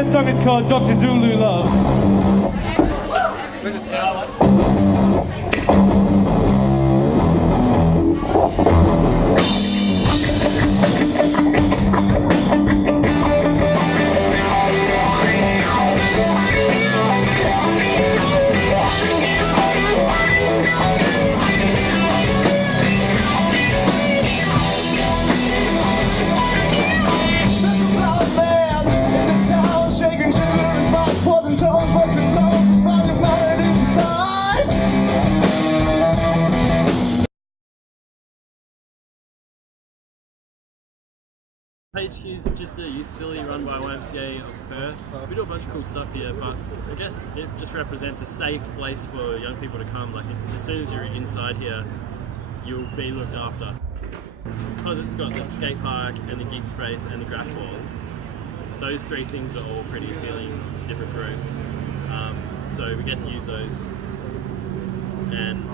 first song is called Dr. Zulu Love. HQ is just a youth facility run by YMCA of Perth. We do a bunch of cool stuff here, but I guess it just represents a safe place for young people to come. Like, it's, as soon as you're inside here, you'll be looked after. Because it's got the skate park and the gig space and the graph walls, those three things are all pretty appealing to different groups. So we get to use those. And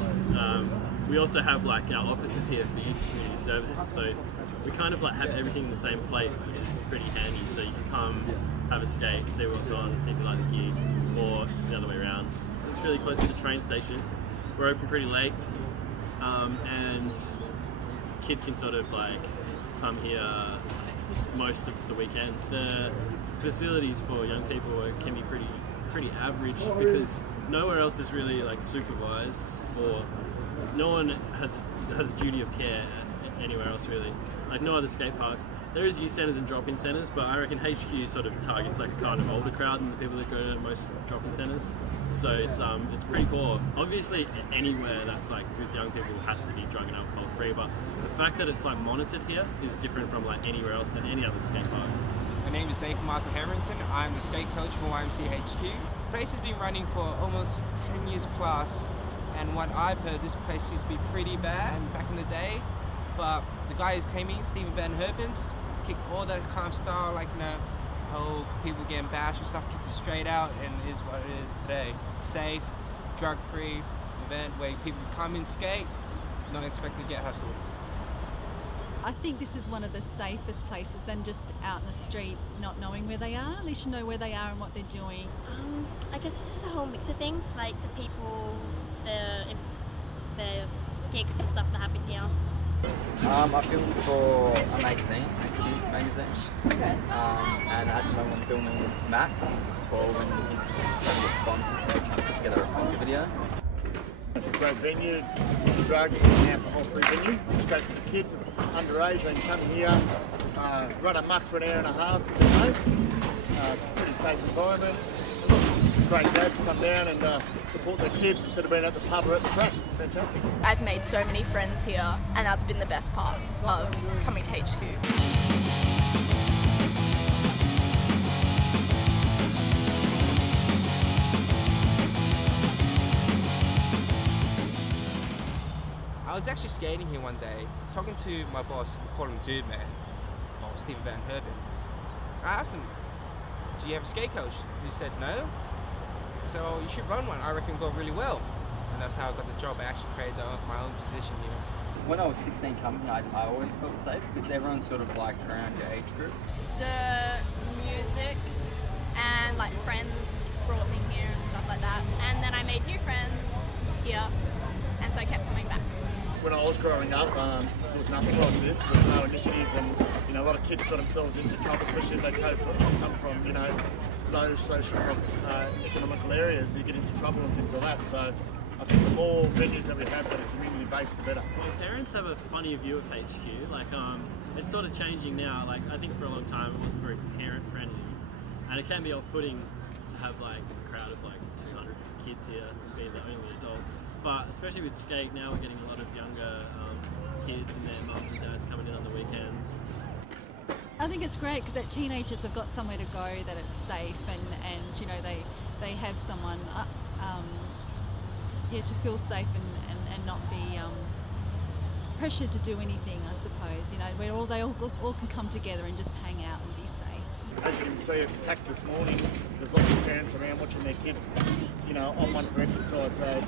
we also have like our offices here for youth community services. So we kind of like have everything in the same place, which is pretty handy. So you can come, have a skate, see what's on, see if you like the gig, or the other way around. It's really close to the train station. We're open pretty late, and kids can sort of like come here most of the weekend. The facilities for young people can be pretty average because nowhere else is really like supervised, or no one has a duty of care anywhere else really. Like no other skate parks. There is youth centres and drop-in centres, but I reckon HQ sort of targets like a kind of older crowd than the people that go to most drop-in centres. So it's pretty cool. Obviously anywhere that's like with young people has to be drug and alcohol free, but the fact that it's like monitored here is different from like anywhere else in any other skate park. My name is Nathan Michael Harrington. I'm the skate coach for YMCA HQ. The place has been running for almost 10 years plus, and what I've heard, this place used to be pretty bad back in the day. But the guy who came in, Stephen Van Herpens, kicked all that kind of style, like, you know, whole people getting bashed and stuff, kicked it straight out, and is what it is today. Safe, drug-free event where people come and skate, not expected to get hustled. I think this is one of the safest places than just out in the street not knowing where they are. At least you know where they are and what they're doing. I guess it's just a whole mix of things, like the people, the gigs and stuff that happen here. I filmed for a magazine, a cute magazine. Okay. And at the moment I'm filming with Max, he's 12 and he's trying to sponsor, so trying to put together a sponsor video. It's a great venue, drug and alcohol-free venue. It's great for the kids underage. They can come here, run amok for an hour and a half with their mates. It's a pretty safe environment. Great dads come down and support their kids instead of being at the pub or at the track. Fantastic. I've made so many friends here, and that's been the best part of coming to HQ. I was actually skating here one day, talking to my boss, we call him Dude Man, or Stephen Van Herpen. I asked him, do you have a skate coach? He said, no. I said, oh, you should run one, I reckon it'll go really well. And that's how I got the job. I actually created my own position here. When I was 16 coming here, I always felt safe because everyone's sort of like around your age group. The music and like friends brought me here and stuff like that. And then I made new friends here, and so I kept coming back. When I was growing up, there was nothing like this. There was no initiative, and you know, a lot of kids got themselves into trouble, especially if they come from you know, low social economical areas. You get into trouble and things like that. So I think the more venues that we have that are community-based, the better. Well, parents have a funny view of HQ. Like, it's sort of changing now. Like, I think for a long time it wasn't very parent-friendly, and it can be off-putting to have like a crowd of like 200 kids here being the only adult. But especially with skate now, we're getting a lot of younger kids and their mums and dads coming in on the weekends. I think it's great that teenagers have got somewhere to go, that it's safe, and you know they have someone to feel safe and not be pressured to do anything. I suppose, you know, where they all can come together and just hang out and be safe. As you can see, it's packed this morning. There's lots of parents around watching their kids, you know, on one for exercise. So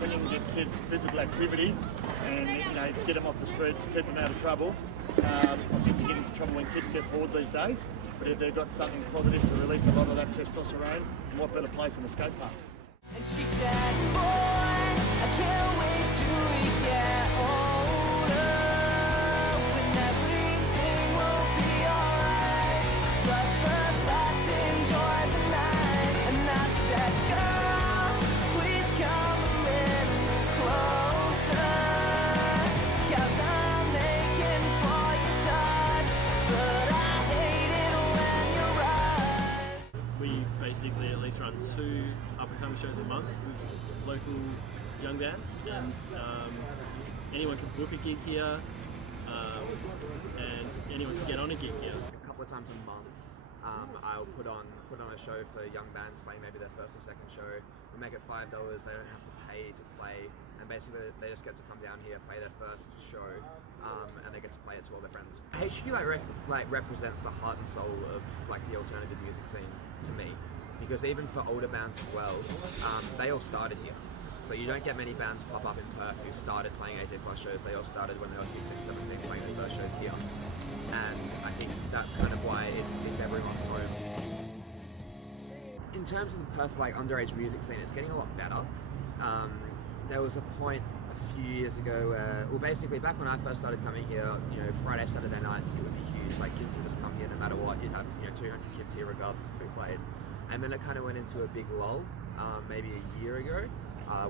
when you can get kids physical activity and you know, get them off the streets, keep them out of trouble. I think you get into trouble when kids get bored these days. But if they've got something positive to release a lot of that testosterone, what better place than a skate park? And she said, boy, I can't wait till we get older, when everything will be alright. But first let's enjoy the night. And I said, girl, please come a little closer, 'cause I'm aching for your touch, but I hate it when you rush. We basically at least run 2 up-and-coming shows a month with local young bands, and anyone can book a gig here, and anyone can get on a gig here. A couple of times a month, I'll put on a show for young bands playing maybe their first or second show. We make it $5. They don't have to pay to play, and basically they just get to come down here, play their first show, and they get to play it to all their friends. HQ represents the heart and soul of like the alternative music scene to me, because even for older bands as well, they all started here. So you don't get many bands pop up in Perth who started playing 18 plus shows. They all started when they were 16, 17 playing their first shows here. And I think that's kind of why it's everyone's home. In terms of the Perth underage music scene, it's getting a lot better. There was a point a few years ago where, well, basically back when I first started coming here, Friday, Saturday nights, it would be huge. Like kids would just come here no matter what. You'd have 200 kids here regardless of who played. And then it kind of went into a big lull, maybe a year ago,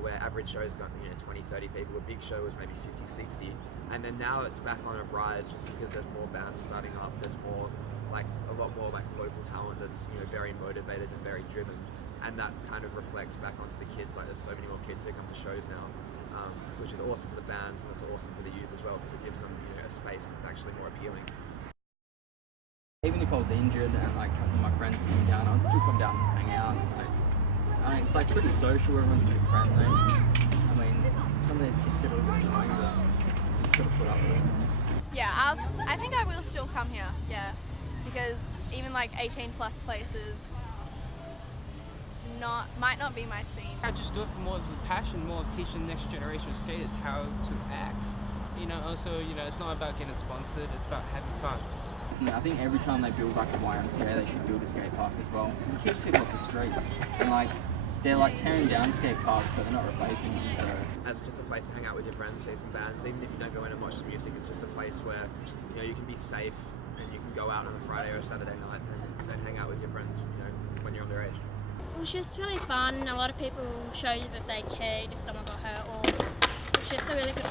where average shows got 20, 30 people. A big show was maybe 50, 60. And then now it's back on a rise just because there's more bands starting up. There's more, a lot more local talent that's very motivated and very driven. And that kind of reflects back onto the kids. There's so many more kids who come to shows now, which is awesome for the bands and it's awesome for the youth as well, because it gives them a space that's actually more appealing. Even if I was injured and a couple of my friends came down, I'd still come down and hang out. It's pretty social, everyone's pretty friendly. I mean, some of these kids get a little bit annoying, but you just gotta put up with it. Yeah, I think I will still come here, yeah. Because even 18 plus places might not be my scene. I just do it for more of the passion, more teaching the next generation of skaters how to act. Also, it's not about getting sponsored, it's about having fun. I think every time they build a YMCA, they should build a skate park as well. Because it keeps people off the streets. And they're tearing down skate parks, but they're not replacing them, so. As just a place to hang out with your friends, see some bands, even if you don't go in and watch the music, it's just a place where, you can be safe and you can go out on a Friday or a Saturday night and hang out with your friends, when you're underage. It was just really fun. A lot of people show you that they cared if someone got hurt, or it was just a really good